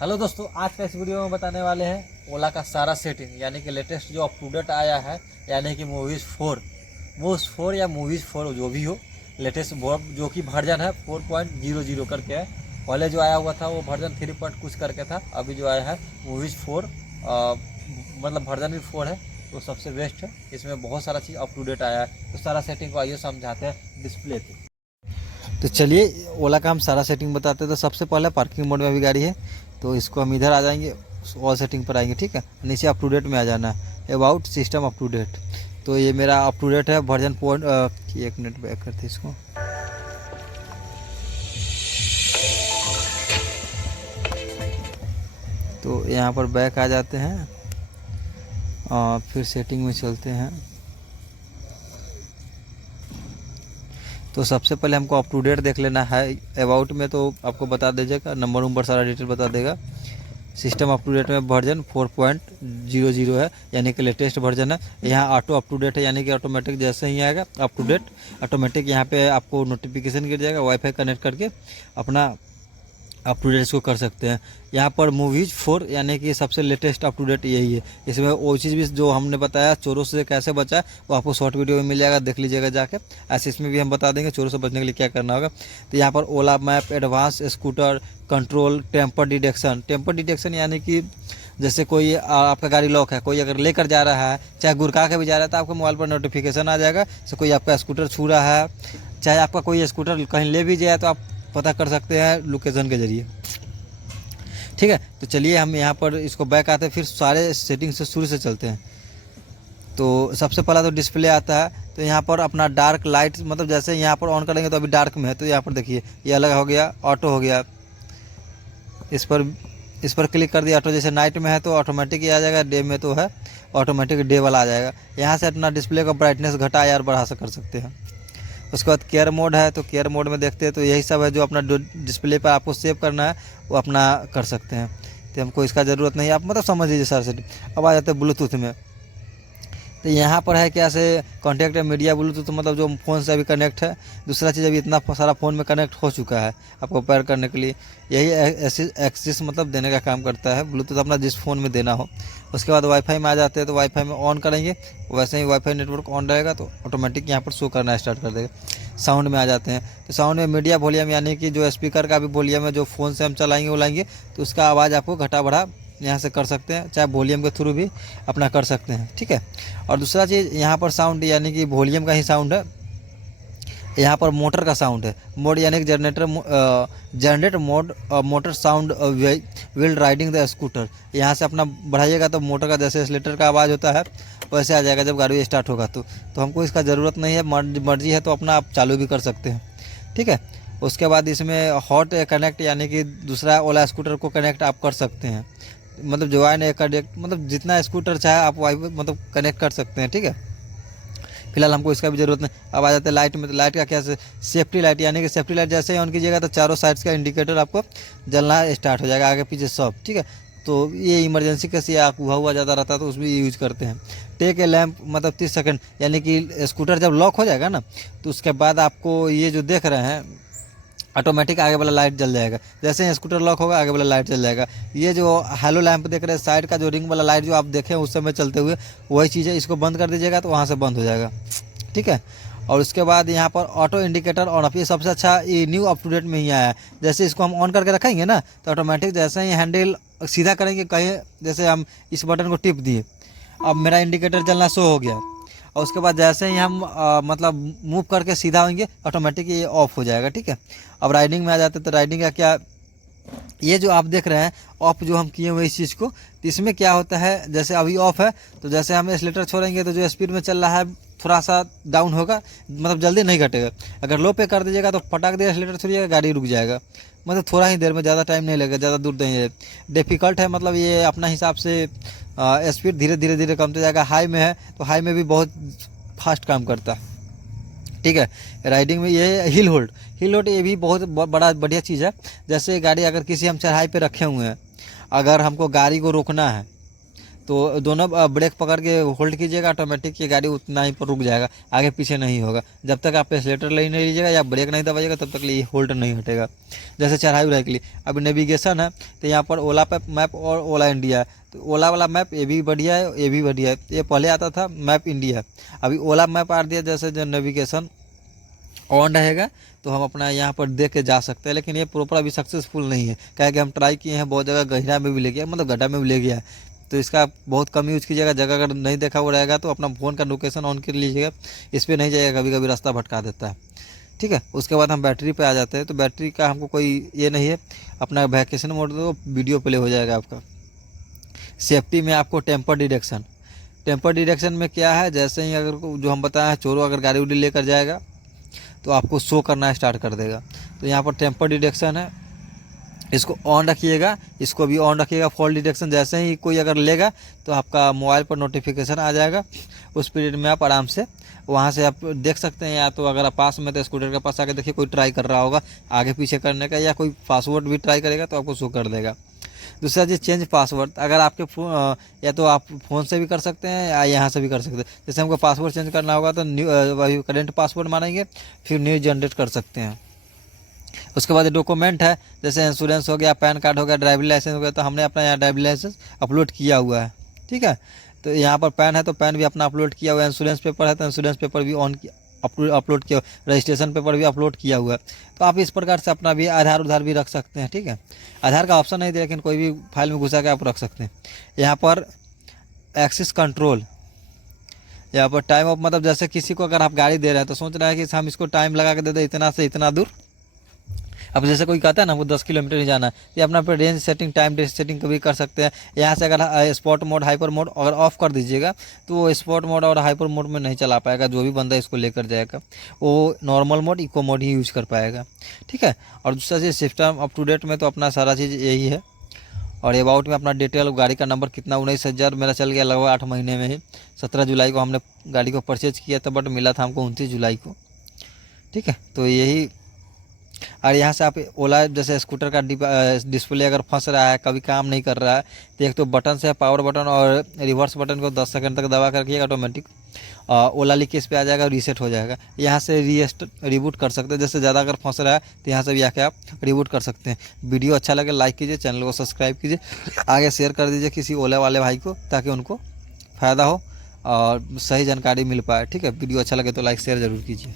Hello दोस्तों, आज का इस वीडियो में बताने वाले हैं ओला का सारा सेटिंग, यानी कि लेटेस्ट जो अपटूडेट आया है, यानी कि मूवीज़ 4 या मूवीज़ 4 जो भी हो, लेटेस्ट जो कि वर्जन है 4.00 करके है। पहले जो आया हुआ था वो वर्जन 3 पॉइंट कुछ करके था। अभी जो आया है मूवीज़ 4 मतलब वर्जन भी 4 है, तो सबसे बेस्ट है। इसमें बहुत सारा चीज़ अपटूडेट आया है। तो सारा सेटिंग को आइए समझाते हैं डिस्प्ले पे। तो चलिए ओला का हम सारा सेटिंग बताते हैं। तो सबसे पहले पार्किंग मोड में अभी गाड़ी है, तो इसको हम इधर आ जाएंगे, ऑल सेटिंग पर आएंगे। ठीक है, नीचे अप टू डेट में आ जाना है, about system up to date. तो ये मेरा अप टू डेट है वर्जन पॉइंट। एक मिनट बैक करते इसको। तो यहाँ पर बैक आ जाते हैं और फिर सेटिंग में चलते हैं। तो सबसे पहले हमको अप टू डेट देख लेना है। अबाउट में तो आपको बता दीजिएगा, नंबर सारा डिटेल बता देगा। सिस्टम अप टू डेट में वर्जन 4.00 है, यानी कि लेटेस्ट वर्जन है। यहाँ ऑटो अप टू डेट है, यानी कि ऑटोमेटिक जैसे ही आएगा अप टू डेट ऑटोमेटिक यहाँ पे आपको नोटिफिकेशन गिर जाएगा। वाईफाई कनेक्ट करके अपना अप टू डेट इसको कर सकते हैं। यहाँ पर मूवीज़ 4 यानी कि सबसे लेटेस्ट अप टू डेट यही है। इसमें वो चीज़ भी जो हमने बताया चोरों से कैसे बचा, वो आपको शॉर्ट वीडियो में मिल जाएगा, देख लीजिएगा जाके। ऐसे इसमें भी हम बता देंगे चोरों से बचने के लिए क्या करना होगा। तो यहाँ पर Ola map, advance scooter control, tamper detection यानी कि जैसे कोई आपका गाड़ी लॉक है, कोई अगर लेकर जा रहा है, चाहे गुरका के भी जा रहा है, तो आपके मोबाइल पर नोटिफिकेशन आ जाएगा। जैसे कोई आपका स्कूटर छू रहा है, चाहे आपका कोई स्कूटर कहीं ले भी जाए, तो आप पता कर सकते हैं लोकेशन के जरिए। ठीक है, तो चलिए हम यहाँ पर इसको बैक आते हैं, फिर सारे सेटिंग से शुरू से चलते हैं। तो सबसे पहला तो डिस्प्ले आता है। तो यहाँ पर अपना डार्क लाइट, मतलब जैसे यहाँ पर ऑन करेंगे तो अभी डार्क में है, तो यहाँ पर देखिए ये अलग हो गया, ऑटो हो गया। इस पर क्लिक कर दिया, ऑटो जैसे नाइट में है तो ऑटोमेटिक ही आ जाएगा, डे में तो है ऑटोमेटिक डे वाला आ जाएगा। यहाँ से अपना डिस्प्ले का ब्राइटनेस घटा या बढ़ा कर सकते हैं। उसके बाद केयर मोड है, तो केयर मोड में देखते हैं तो यही सब है जो अपना डिस्प्ले पर आपको सेव करना है, वो अपना कर सकते हैं। तो हमको इसका ज़रूरत नहीं है, आप मतलब समझ लीजिए सारा सेटिंग। अब आ जाते हैं ब्लूटूथ में। तो यहाँ पर है क्या से कॉन्टैक्ट मीडिया ब्लूटूथ, मतलब जो फ़ोन से अभी कनेक्ट है। दूसरा चीज़, अभी इतना सारा फ़ोन में कनेक्ट हो चुका है, आपको पेयर करने के लिए यही एक्सिस मतलब देने का काम करता है, ब्लूटूथ अपना जिस फ़ोन में देना हो। उसके बाद वाईफाई में आ जाते हैं, तो वाईफाई में ऑन करेंगे, वैसे ही वाईफाई नेटवर्क ऑन रहेगा तो ऑटोमेटिक यहाँ पर शो करना स्टार्ट कर देगा। साउंड में आ जाते हैं, तो साउंड में मीडिया वॉल्यूम यानी कि जो स्पीकर का भी वॉल्यूम है, जो फ़ोन से हम चलाएंगे वो लाएंगे, तो उसका आवाज़ आपको घटा बढ़ा यहाँ से कर सकते हैं, चाहे वॉल्यूम के थ्रू भी अपना कर सकते हैं। ठीक है, और दूसरा चीज़ यहाँ पर साउंड यानी कि वॉल्यूम का ही साउंड है। यहाँ पर मोटर का साउंड है, मोड यानी कि generate mode motor sound wheel riding the scooter. यहाँ से अपना बढ़ाइएगा तो मोटर का जैसे एक्सीलेटर का आवाज़ होता है वैसे आ जाएगा जब गाड़ी स्टार्ट होगा। तो हमको इसका ज़रूरत नहीं है, मर्जी है तो अपना आप चालू भी कर सकते हैं। ठीक है, उसके बाद इसमें हॉट कनेक्ट यानी कि दूसरा ओला स्कूटर को कनेक्ट आप कर सकते हैं, मतलब ज्वाइन एक कनेक्ट, मतलब जितना स्कूटर चाहे आप वाईफाई मतलब कनेक्ट कर सकते हैं। ठीक है, फिलहाल हमको इसका भी ज़रूरत नहीं। अब आ जाते हैं लाइट में। तो लाइट का क्या है, सेफ्टी लाइट यानी कि सेफ्टी लाइट जैसे ही ऑन कीजिएगा तो चारों साइड्स का इंडिकेटर आपको जलना स्टार्ट हो जाएगा, आगे पीछे सब। ठीक है, तो ये इमरजेंसी केस या हुआ ज़्यादा रहता है तो उसमें यूज करते हैं। टेक ए लैंप मतलब 30 सेकंड, यानी कि स्कूटर जब लॉक हो जाएगा ना, तो उसके बाद आपको ये जो देख रहे हैं ऑटोमेटिक आगे वाला लाइट जल जाएगा। जैसे ही स्कूटर लॉक होगा आगे वाला लाइट जल जाएगा। ये जो हेलो लैंप देख रहे हैं, साइड का जो रिंग वाला लाइट जो आप देखें उस समय चलते हुए, वही चीज़ है। इसको बंद कर दीजिएगा तो वहाँ से बंद हो जाएगा। ठीक है, और उसके बाद यहाँ पर ऑटो इंडिकेटर ऑन ऑफ, ये सबसे अच्छा ये न्यू अप टू डेट में ही आया है। जैसे इसको हम ऑन करके रखेंगे ना, तो ऑटोमेटिक जैसे ही हैंडल सीधा करेंगे, कहीं जैसे हम इस बटन को टिप दिए, अब मेरा इंडिकेटर जलना शो हो गया। और उसके बाद जैसे ही हम मतलब मूव करके सीधा होंगे ऑटोमेटिक ये ऑफ हो जाएगा। ठीक है, अब राइडिंग में आ जाते हैं। तो राइडिंग का क्या, ये जो आप देख रहे हैं ऑफ जो हम किए हुए इस चीज़ को, तो इसमें क्या होता है, जैसे अभी ऑफ है तो जैसे हम एक्सीलेटर छोड़ेंगे तो जो स्पीड में चल रहा है थोड़ा सा डाउन होगा, मतलब जल्दी नहीं घटेगा। अगर लो पे कर दीजिएगा तो फटाक दे एक्सीलेटर छोड़िएगा, गाड़ी रुक जाएगा, मतलब थोड़ा ही देर में, ज़्यादा टाइम नहीं लगेगा, ज़्यादा दूर नहीं है। डिफ़िकल्ट है, मतलब ये अपना हिसाब से स्पीड धीरे धीरे कम हो जाएगा। हाई में है तो हाई में भी बहुत फास्ट काम करता है। ठीक है, राइडिंग में ये हिल होल्ड ये भी बहुत बड़ा बढ़िया चीज़ है। जैसे गाड़ी अगर किसी हम चढ़ाई पे रखे हुए हैं, अगर हमको गाड़ी को रोकना है तो दोनों ब्रेक पकड़ के होल्ड कीजिएगा, ऑटोमेटिक ये गाड़ी उतना ही पर रुक जाएगा, आगे पीछे नहीं होगा। जब तक आप एक्सीलेटर नहीं लीजिएगा या ब्रेक नहीं दबाइएगा तब तक ये होल्ड नहीं हटेगा। जैसे चढ़ाई उड़ाई के लिए अब नेविगेशन है, तो यहाँ पर ओला मैप और ओला इंडिया है। तो ओला वाला मैप ये भी बढ़िया है, ये भी बढ़िया है। ये पहले आता था मैप इंडिया, अभी ओला मैप आ दिया। जैसे जो नेविगेशन ऑन रहेगा तो हम अपना यहाँ पर देख के जा सकते हैं, लेकिन ये प्रॉपर अभी सक्सेसफुल नहीं है, क्या कि हम ट्राई किए हैं, बहुत जगह गहरा में भी ले गया, मतलब गड्ढा में भी ले गया। तो इसका बहुत कम यूज़ कीजिएगा। जगह अगर नहीं देखा हुआ रहेगा तो अपना फ़ोन का लोकेशन ऑन कर लीजिएगा, इस पर नहीं जाइएगा, कभी कभी रास्ता भटका देता है। ठीक है, उसके बाद हम बैटरी पे आ जाते हैं। तो बैटरी का हमको कोई ये नहीं है, अपना वैकेशन मोड दो, वीडियो प्ले हो जाएगा आपका। सेफ्टी में आपको टेम्पर डिडक्शन में क्या है, जैसे ही अगर जो हम बताएं चोरों अगर गाड़ी उड़ी लेकर जाएगा तो आपको शो करना स्टार्ट कर देगा। तो यहाँ पर टेम्पर डिडक्शन है, इसको ऑन रखिएगा, इसको भी ऑन रखिएगा। फॉल डिटेक्शन जैसे ही कोई अगर लेगा तो आपका मोबाइल पर नोटिफिकेशन आ जाएगा, उस पीरियड में आप आराम से वहाँ से आप देख सकते हैं। या तो अगर आप पास में तो स्कूटर के पास आके देखिए, कोई ट्राई कर रहा होगा आगे पीछे करने का, या कोई पासवर्ड भी ट्राई करेगा तो आपको शो कर देगा। दूसरा चीज़ चेंज पासवर्ड, अगर आपके या तो आप फ़ोन से भी कर सकते हैं या यहाँ से भी कर सकते हैं। जैसे हमको पासवर्ड चेंज करना होगा तो न्यू करेंट पासवर्ड मानेंगे, फिर न्यू जनरेट कर सकते हैं। उसके बाद डॉक्यूमेंट है, जैसे इंश्योरेंस हो गया, पैन कार्ड हो गया, ड्राइविंग लाइसेंस हो गया, तो हमने अपना यहाँ ड्राइविंग लाइसेंस अपलोड किया हुआ है। ठीक है, तो यहाँ पर पैन है तो पैन भी अपना अपलोड किया हुआ है। इंश्योरेंस पेपर है तो इंश्योरेंस पेपर भी अपलोड किया, रजिस्ट्रेशन पेपर भी अपलोड किया हुआ है। तो आप इस प्रकार से अपना भी आधार उधार भी रख सकते हैं। ठीक है, आधार का ऑप्शन नहीं दिया, लेकिन कोई भी फाइल में घुसा के आप रख सकते हैं। यहाँ पर एक्सेस कंट्रोल, यहाँ पर टाइम ऑफ, मतलब जैसे किसी को अगर आप गाड़ी दे रहे हैं तो सोच रहे हैं कि हम इसको टाइम लगा के दे दें इतना से इतना दूर। अब जैसे कोई कहता है ना वो 10 किलोमीटर ही जाना है, ये अपना पे रेंज सेटिंग, टाइम सेटिंग भी कर सकते हैं। यहाँ से अगर स्पॉट मोड, हाइपर मोड अगर ऑफ कर दीजिएगा तो वो स्पॉट मोड और हाइपर मोड में नहीं चला पाएगा। जो भी बंदा इसको लेकर जाएगा वो नॉर्मल मोड, इको मोड ही यूज़ कर पाएगा। ठीक है, और दूसरा चीज़ सिस्टम अप टू डेट में तो अपना सारा चीज़ यही है। और अबाउट में अपना डिटेल, गाड़ी का नंबर कितना 19,000 मेरा चल गया लगभग 8 महीने में ही। 17 जुलाई को हमने गाड़ी को परचेज किया था, बट मिला था हमको 29 जुलाई को। ठीक है, तो यही। और यहाँ से आप ओला जैसे स्कूटर का डिस्प्ले अगर फंस रहा है, कभी काम नहीं कर रहा है, तो एक तो बटन से पावर बटन और रिवर्स बटन को 10 सेकंड तक दबा करके ऑटोमेटिक ओला लिकेज पे आ जाएगा, रीसेट हो जाएगा। यहाँ से रिबूट कर सकते हैं। जैसे ज़्यादा अगर फंस रहा है तो यहाँ से भी आके आप रिबूट कर सकते हैं। वीडियो अच्छा लगे लाइक कीजिए, चैनल को सब्सक्राइब कीजिए, आगे शेयर कर दीजिए किसी ओला वाले भाई को, ताकि उनको फ़ायदा हो और सही जानकारी मिल पाए। ठीक है, वीडियो अच्छा लगे तो लाइक शेयर ज़रूर कीजिए।